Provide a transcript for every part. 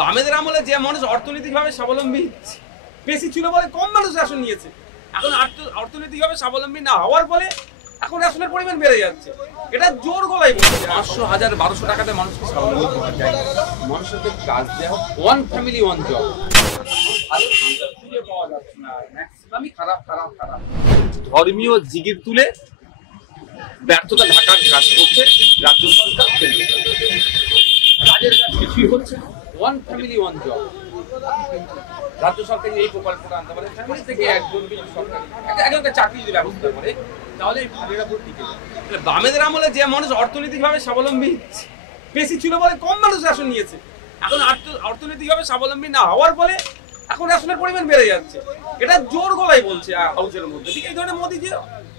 বামেদের আমলে যে মানুষ অর্থনৈতিকভাবে স্বাবলম্বী বেশি ছিল বলে কম মানুষ রেশন নিয়েছে। এখন অর্থনৈতিকভাবে স্বাবলম্বী না হওয়ার ফলে এখন রেশনের পরিমাণ বেড়ে যাচ্ছে। এটা জোর গলায় বলছে 500, 1000, 1200 টাকাতে মানুষকে স্বাবলম্বী করা যায়। মানুষের কাজ দেওয়া ওয়ান ফ্যামিলি ওয়ান জব পাওয়া যাচ্ছে না, ম্যাক্সিমামই খারাপ। ধর্মীয় জিগির তুলে ব্যর্থতা ঢাকার কাজ করছে রাজ্য সরকার। কাজের কাজ কিছুই হচ্ছে না, ওয়ান ফ্যামিলি ওয়ান জব। রাজ্য সরকার এই প্রকল্পটা আনতে পারে, ফ্যামিলি থেকে একজন সরকারি একটা চাকরি যদি ব্যবস্থা করে তাহলে এই ভাবের উপর টিকে যাবে। বামেদের আমলে যে মানুষ অর্থনৈতিকভাবে স্বাবলম্বী বেশি ছিল বলে কম মানুষ রেশন নিয়েছে। এখন অর্থনৈতিকভাবে স্বাবলম্বী না হওয়ার ফলে এখন রেশনের পরিমাণ বেড়ে যাচ্ছে। এটা জোর গলায় বলছে হাউসের মধ্যে। ঠিক এই ধরনের মোদী যে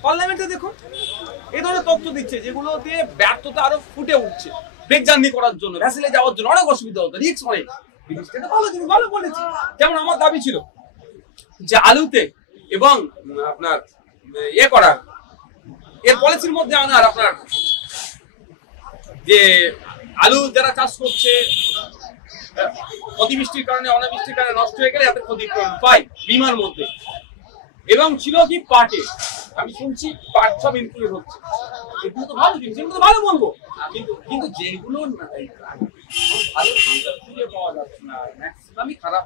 পার্লামেন্টে দেখুন এই ধরনের তথ্য দিচ্ছে যেগুলো দিয়ে ব্যর্থতা আরো ফুটে উঠছে। ব্রেক জার্নি করার জন্য, ভ্যাসেলে যাওয়ার জন্য অনেক অসুবিধা হতো, রিস্ক অনেক। ভালো বলেছে। যেমন আমার দাবি ছিল যে আলুতে এবং আপনার করা এর পলিসির মধ্যে আনার আপনার যে আলু যারা চাষ করছে অতিবৃষ্টির কারণে অনাবৃষ্টির কারণে নষ্ট হয়ে গেলে এত ক্ষতিপূরণ পাই বিমার মধ্যে। এবং ছিল কি পাটে, আমি শুনছি পাট সব ইনক্লুড হচ্ছে। এগুলো তো ভালো জিনিস, এগুলো তো ভালো বলবো, কিন্তু যেগুলো ভালো খুঁজে পাওয়া যাচ্ছে না, ম্যাক্সিমামই খারাপ।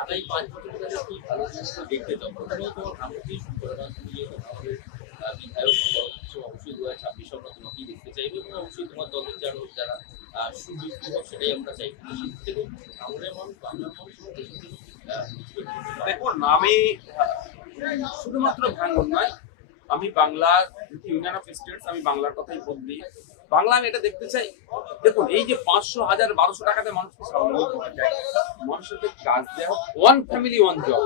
আগামী 5 বছর ধরে কি ভালো জিনিসটা দেখতে চাও? প্রথমত আমাকে শুরু করে বিধায়ক অবশ্যই 2026 আমরা তোমাকে দেখতে চাইবো এবং অবশ্যই তোমার দলের যারা সুবিধা সেটাই আমরা চাই। এবং আমরা মানুষ বাংলার মানুষ দেখুন, আমি শুধুমাত্র ভাঙন নয়, আমি বাংলার ইউনিয়ন অফ স্টেটস, আমি বাংলার কথাই বলি। বাংলা আমি এটা দেখতে চাই। দেখুন, এই যে 500, 1000, 1200 টাকাতে মানুষকে স্বাবলম্বী করা যায়, মানুষের কাজ দেওয়া ওয়ান ফ্যামিলি ওয়ান জব।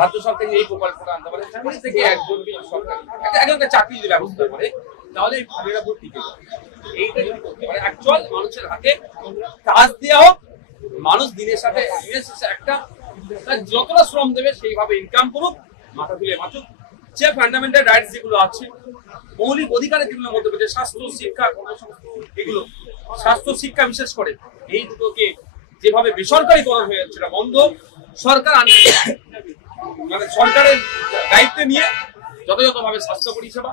রাজ্য সরকার এই প্রকল্পটা আনতে পারে, ফ্যামিলি থেকে একজন সরকারি একটা চাকরি যদি ব্যবস্থা করে তাহলে এই ভাবের উপর টিকে যাবে। এইটা যদি করতে পারে, অ্যাকচুয়াল মানুষের হাতে কাজ দেওয়া হোক, মানুষ দিনের সাথে একটা যতটা শ্রম দেবে সেইভাবে ইনকাম করুক, মাথা তুলে বাঁচুক। যে ফান্ডামেন্টাল রাইটস যেগুলো আছে, মৌলিক অধিকারের যেগুলোর মধ্যে রয়েছে, স্বাস্থ্য, শিক্ষা, এগুলো স্বাস্থ্য শিক্ষা বিশেষ করে এই দুটোকে যেভাবে বেসরকারিকরণ হয়ে যাচ্ছে সেটা বন্ধ। সরকার মানে সরকারের দায়িত্বে নিয়ে যথাযথভাবে স্বাস্থ্য পরিষেবা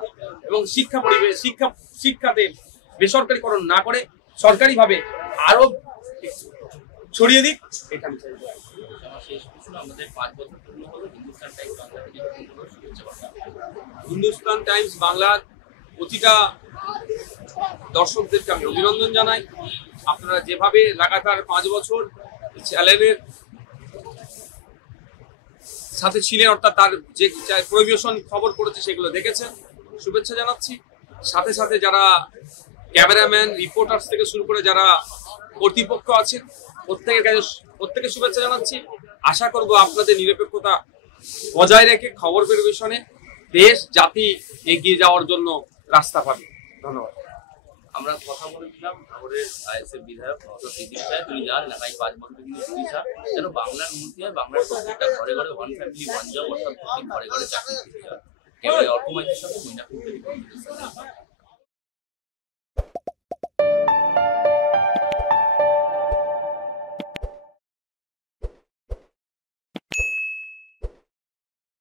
এবং শিক্ষাতে বেসরকারিকরণ না করে সরকারিভাবে আরো ছড়িয়ে দিক। এটা আমি চাইবো। শেষ প্রশ্ন, আমাদের 5 বছর পূর্ণ হলো হিন্দুস্তান টাইমস বাংলা থেকে হিন্দুস্তান টাইমস বাংলার প্রতিটা দর্শকদেরকে আমি অভিনন্দন জানাই। আপনারা যেভাবে লাগাতার 5 বছর চ্যানেলের সাথে ছিলেন, অর্থাৎ তার যে পরিবেশন খবর করেছে সেগুলো দেখেছেন, শুভেচ্ছা জানাচ্ছি। সাথে সাথে যারা ক্যামেরাম্যান, রিপোর্টার্স থেকে শুরু করে যারা কর্তৃপক্ষ আছেন প্রত্যেকে শুভেচ্ছা জানাচ্ছি। আশা করব আপনাদের নিরপেক্ষতা বজায় রেখে খবর পরিবেশনে দেশ জাতি এগিয়ে যাওয়ার জন্য রাস্তা পাবে। ধন্যবাদ। আমরা কথা বলেছিলাম আমাদের আইএসএফ বিধায়ক প্রদীপ সাহেব, তিনি যান ঢাকায় 5 বছর কিন্তু উড়িষ্যা যেন বাংলার মধ্যে বাংলার প্রত্যেকটা ঘরে ঘরে ওয়ান ফ্যামিলি ওয়ান জব, অর্থাৎ প্রত্যেক ঘরে ঘরে চাকরি। অর্থনৈতিক সাথে মহিলা